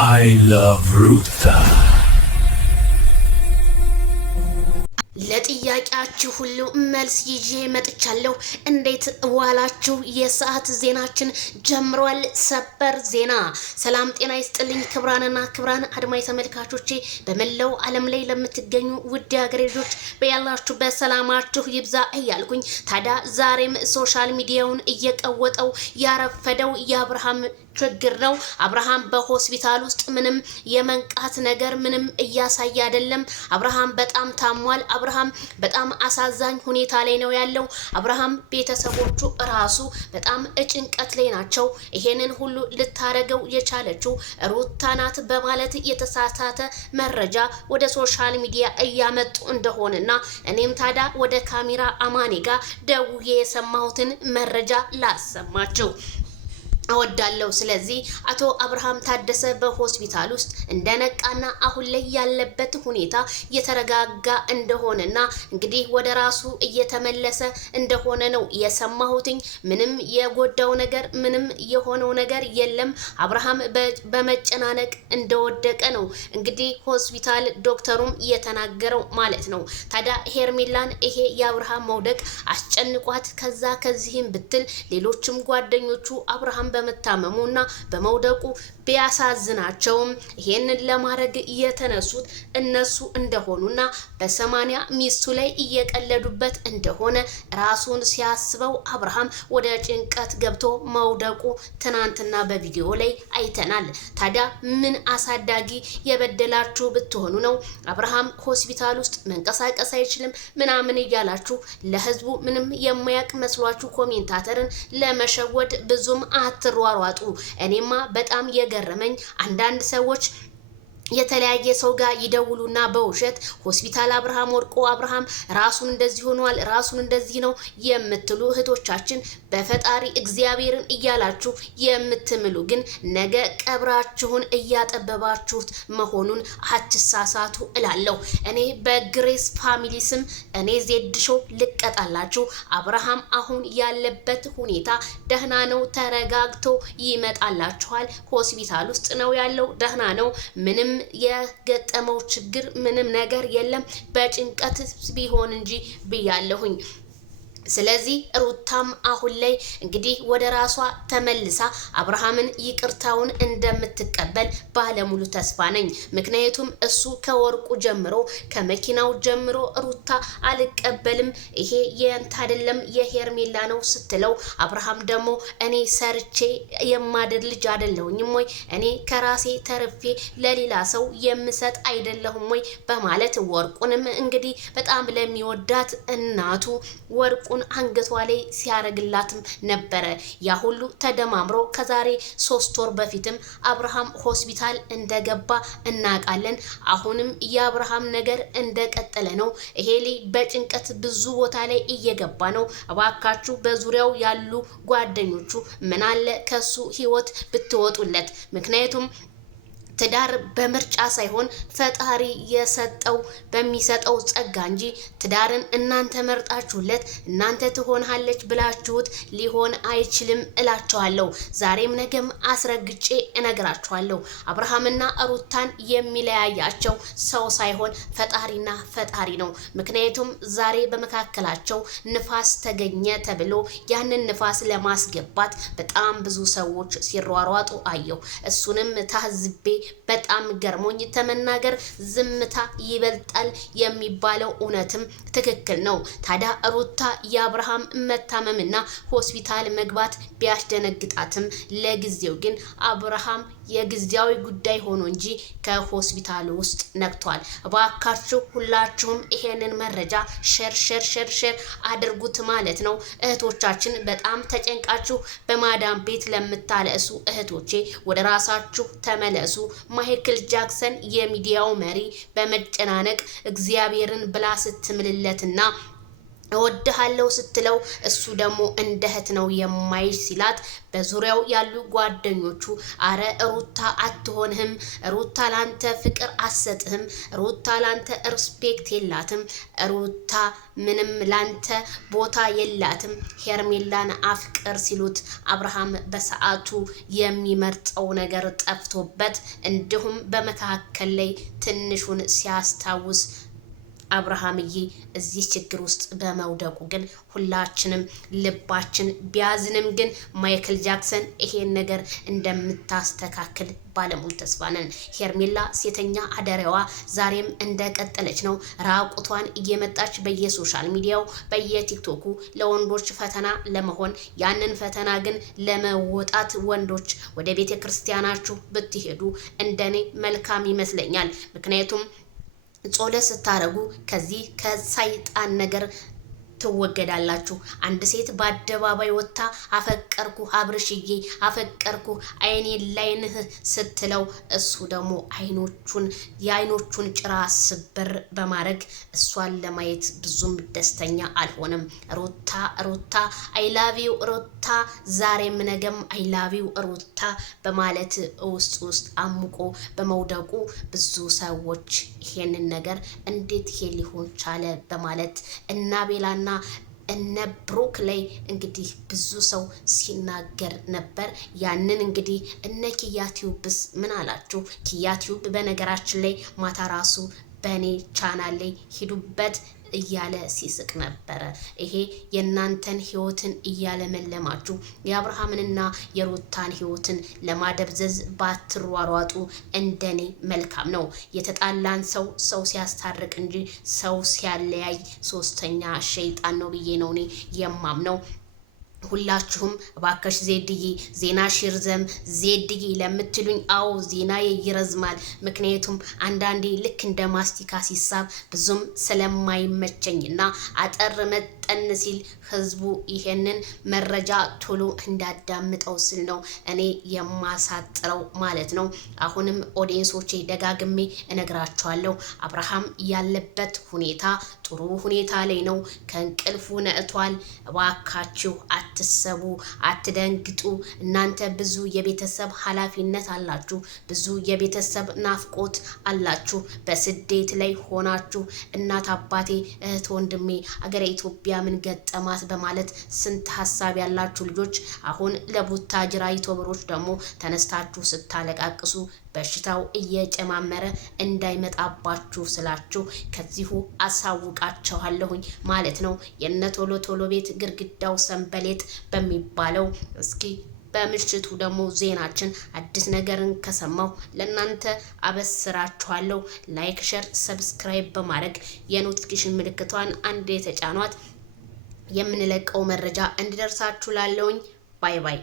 I love Ruta. ለጥያቄያችሁ ሁሉ መልስ ይዤ መጥቻለሁ። እንዴት ዋላችሁ? የሰዓት ዜናችን ጀምሯል። ሰበር ዜና። ሰላም ጤና ይስጥልኝ ክብራንና ክብራን አድማጭ ተመልካቾቼ በመላው ዓለም ላይ ለምትገኙ ውድ ሀገሬ ልጆች በያላችሁበት ሰላማችሁ ይብዛ እያልኩኝ ታዲያ ዛሬም ሶሻል ሚዲያውን እየቀወጠው ያረፈደው የአብርሃም ችግር ነው። አብርሃም በሆስፒታል ውስጥ ምንም የመንቃት ነገር ምንም እያሳየ አይደለም። አብርሃም በጣም ታሟል። አብርሃም በጣም አሳዛኝ ሁኔታ ላይ ነው ያለው። አብርሃም ቤተሰቦቹ ራሱ በጣም ጭንቀት ላይ ናቸው። ይሄንን ሁሉ ልታረገው የቻለችው ሩታ ናት በማለት የተሳሳተ መረጃ ወደ ሶሻል ሚዲያ እያመጡ እንደሆነና እኔም ታዲያ ወደ ካሜራ አማኔ ጋር ደውዬ የሰማሁትን መረጃ ላሰማችሁ እወዳለሁ። ስለዚህ አቶ አብርሃም ታደሰ በሆስፒታል ውስጥ እንደነቃና አሁን ላይ ያለበት ሁኔታ የተረጋጋ እንደሆነና እንግዲህ ወደ ራሱ እየተመለሰ እንደሆነ ነው የሰማሁትኝ። ምንም የጎዳው ነገር ምንም የሆነው ነገር የለም። አብርሃም በመጨናነቅ እንደወደቀ ነው እንግዲህ ሆስፒታል ዶክተሩም የተናገረው ማለት ነው። ታዲያ ሄርሜላን ይሄ የአብርሃም መውደቅ አስጨንቋት ከዛ ከዚህም ብትል ሌሎችም ጓደኞቹ አብርሃም በመታመሙና በመውደቁ ቢያሳዝናቸውም ይሄንን ለማድረግ የተነሱት እነሱ እንደሆኑና በ80 ሚስቱ ላይ እየቀለዱበት እንደሆነ ራሱን ሲያስበው አብርሃም ወደ ጭንቀት ገብቶ መውደቁ ትናንትና በቪዲዮ ላይ አይተናል። ታዲያ ምን አሳዳጊ የበደላችሁ ብትሆኑ ነው አብርሃም ሆስፒታል ውስጥ መንቀሳቀስ አይችልም ምናምን እያላችሁ ለህዝቡ ምንም የማያውቅ መስሏችሁ ኮሜንታተርን ለመሸወድ ብዙም አትሯሯጡ። እኔማ በጣም የገረመኝ አንዳንድ ሰዎች የተለያየ ሰው ጋር ይደውሉና በውሸት ሆስፒታል አብርሃም ወድቆ አብርሃም ራሱን እንደዚህ ሆኗል ራሱን እንደዚህ ነው የምትሉ እህቶቻችን በፈጣሪ እግዚአብሔርን እያላችሁ የምትምሉ ግን ነገ ቀብራችሁን እያጠበባችሁት መሆኑን አትሳሳቱ እላለሁ። እኔ በግሬስ ፋሚሊ ስም እኔ ዜድሾ ልቀጣላችሁ። አብርሃም አሁን ያለበት ሁኔታ ደህና ነው፣ ተረጋግቶ ይመጣላችኋል። ሆስፒታል ውስጥ ነው ያለው፣ ደህና ነው። ምንም የገጠመው ችግር ምንም ነገር የለም። በጭንቀት ቢሆን እንጂ ብያለሁኝ። ስለዚህ ሩታም አሁን ላይ እንግዲህ ወደ ራሷ ተመልሳ አብርሃምን ይቅርታውን እንደምትቀበል ባለሙሉ ተስፋ ነኝ። ምክንያቱም እሱ ከወርቁ ጀምሮ ከመኪናው ጀምሮ ሩታ አልቀበልም ይሄ የእንት አይደለም የሄርሜላ ነው ስትለው አብርሃም ደግሞ እኔ ሰርቼ የማድር ልጅ አይደለሁኝም ወይ እኔ ከራሴ ተርፌ ለሌላ ሰው የምሰጥ አይደለሁም ወይ በማለት ወርቁንም እንግዲህ በጣም ለሚወዳት እናቱ ወርቁ አንገቷ ላይ ሲያረግላትም ነበረ። ያ ሁሉ ተደማምሮ ከዛሬ 3 ወር በፊትም አብርሃም ሆስፒታል እንደገባ እናውቃለን። አሁንም የአብርሃም ነገር እንደቀጠለ ነው። ይሄ ላይ በጭንቀት ብዙ ቦታ ላይ እየገባ ነው። እባካችሁ በዙሪያው ያሉ ጓደኞቹ ምን አለ ከሱ ህይወት ብትወጡለት። ምክንያቱም ትዳር በምርጫ ሳይሆን ፈጣሪ የሰጠው በሚሰጠው ጸጋ እንጂ ትዳርን እናንተ መርጣችሁለት እናንተ ትሆናለች ብላችሁት ሊሆን አይችልም እላችኋለሁ። ዛሬም ነገም አስረግጬ እነግራችኋለሁ። አብርሃምና ሩታን የሚለያያቸው ሰው ሳይሆን ፈጣሪና ፈጣሪ ነው። ምክንያቱም ዛሬ በመካከላቸው ንፋስ ተገኘ ተብሎ ያንን ንፋስ ለማስገባት በጣም ብዙ ሰዎች ሲሯሯጡ አየሁ። እሱንም ታዝቤ በጣም ገርሞኝ ተመናገር ዝምታ ይበልጣል የሚባለው እውነትም ትክክል ነው። ታዲያ ሩታ የአብርሃም መታመምና ሆስፒታል መግባት ቢያስደነግጣትም ለጊዜው ግን አብርሃም የጊዜያዊ ጉዳይ ሆኖ እንጂ ከሆስፒታል ውስጥ ነቅቷል። እባካችሁ ሁላችሁም ይሄንን መረጃ ሼር አድርጉት ማለት ነው። እህቶቻችን በጣም ተጨንቃችሁ በማዳም ቤት ለምታለሱ እህቶቼ ወደ ራሳችሁ ተመለሱ። ማይክል ጃክሰን የሚዲያው መሪ በመጨናነቅ እግዚአብሔርን ብላ ስትምልለትና እወድሃለሁ ስትለው እሱ ደግሞ እንደ እህት ነው የማይሽ ሲላት በዙሪያው ያሉ ጓደኞቹ አረ ሩታ አትሆንህም፣ ሩታ ላንተ ፍቅር አትሰጥህም፣ ሩታ ላንተ ሪስፔክት የላትም፣ ሩታ ምንም ላንተ ቦታ የላትም፣ ሄርሜላን አፍቅር ሲሉት አብርሃም በሰዓቱ የሚመርጠው ነገር ጠፍቶበት እንዲሁም በመካከል ላይ ትንሹን ሲያስታውስ አብርሃምዬ እዚህ ችግር ውስጥ በመውደቁ ግን ሁላችንም ልባችን ቢያዝንም ግን ማይክል ጃክሰን ይሄን ነገር እንደምታስተካክል ባለሙሉ ተስፋ ነን። ሄርሜላ ሴተኛ አዳሪዋ ዛሬም እንደቀጠለች ነው። ራቁቷን እየመጣች በየሶሻል ሚዲያው በየቲክቶኩ ለወንዶች ፈተና ለመሆን ያንን ፈተና ግን ለመወጣት ወንዶች ወደ ቤተ ክርስቲያናችሁ ብትሄዱ እንደኔ መልካም ይመስለኛል። ምክንያቱም ጾለት ስታረጉ ከዚህ ከሰይጣን ነገር ትወገዳላችሁ። አንድ ሴት በአደባባይ ወጥታ አፈቀርኩ አብርሽዬ አፈቀርኩ አይኔ ላይንህ ስትለው እሱ ደግሞ የአይኖቹን ጭራ ስብር በማድረግ እሷን ለማየት ብዙም ደስተኛ አልሆነም። ሩታ አይላቪው ሩታ ዛሬም ነገም አይላቪው ሩታ በማለት ውስጥ አሙቆ በመውደቁ ብዙ ሰዎች ይሄንን ነገር እንዴት ይሄ ሊሆን ቻለ በማለት እና ቤላና እነ ብሩክ ላይ እንግዲህ ብዙ ሰው ሲናገር ነበር። ያንን እንግዲህ እነ ኪያቲዩብስ ምን አላችሁ? ኪያቲዩብ በነገራችን ላይ ማታ ራሱ በእኔ ቻናል ላይ ሂዱበት እያለ ሲስቅ ነበረ። ይሄ የእናንተን ህይወትን እያለመለማችሁ የአብርሃምንና የሩታን ህይወትን ለማደብዘዝ ባትሯሯጡ እንደኔ መልካም ነው። የተጣላን ሰው ሲያስታርቅ እንጂ ሰው ሲያለያይ ሶስተኛ ሸይጣን ነው ብዬ ነው እኔ የማምነው። ሁላችሁም እባከሽ ዜድዬ ዜናሽ ይርዘም ዜድዬ ለምትሉኝ፣ አዎ ዜናዬ ይረዝማል። ምክንያቱም አንዳንዴ ልክ እንደ ማስቲካ ሲሳብ ብዙም ስለማይመቸኝና አጠር መጠን ሲል ህዝቡ ይሄንን መረጃ ቶሎ እንዳዳምጠው ስል ነው እኔ የማሳጥረው ማለት ነው። አሁንም ኦዲየንሶቼ ደጋግሜ እነግራቸዋለሁ፣ አብርሃም ያለበት ሁኔታ ጥሩ ሁኔታ ላይ ነው። ከእንቅልፉ ነእቷል። እባካችሁ አትሰቡ፣ አትደንግጡ። እናንተ ብዙ የቤተሰብ ኃላፊነት አላችሁ፣ ብዙ የቤተሰብ ናፍቆት አላችሁ። በስደት ላይ ሆናችሁ እናት አባቴ፣ እህት ወንድሜ፣ አገረ ኢትዮጵያ ምን ገጠማት በማለት ስንት ሀሳብ ያላችሁ ልጆች አሁን ለቡታጅራ ዩቲዩበሮች ደግሞ ተነስታችሁ ስታለቃቅሱ በሽታው እየጨማመረ እንዳይመጣባችሁ ስላችሁ ከዚሁ አሳውቃችኋለሁኝ ማለት ነው። የነ ቶሎ ቶሎ ቤት ግድግዳው ሰንበሌጥ በሚባለው እስኪ በምሽቱ ደግሞ ዜናችን አዲስ ነገርን ከሰማው ለእናንተ አበስራችኋለሁ። ላይክ፣ ሸር፣ ሰብስክራይብ በማድረግ የኖቲፊኬሽን ምልክቷን አንድ የተጫኗት የምንለቀው መረጃ እንዲደርሳችሁ ላለውኝ። ባይ ባይ።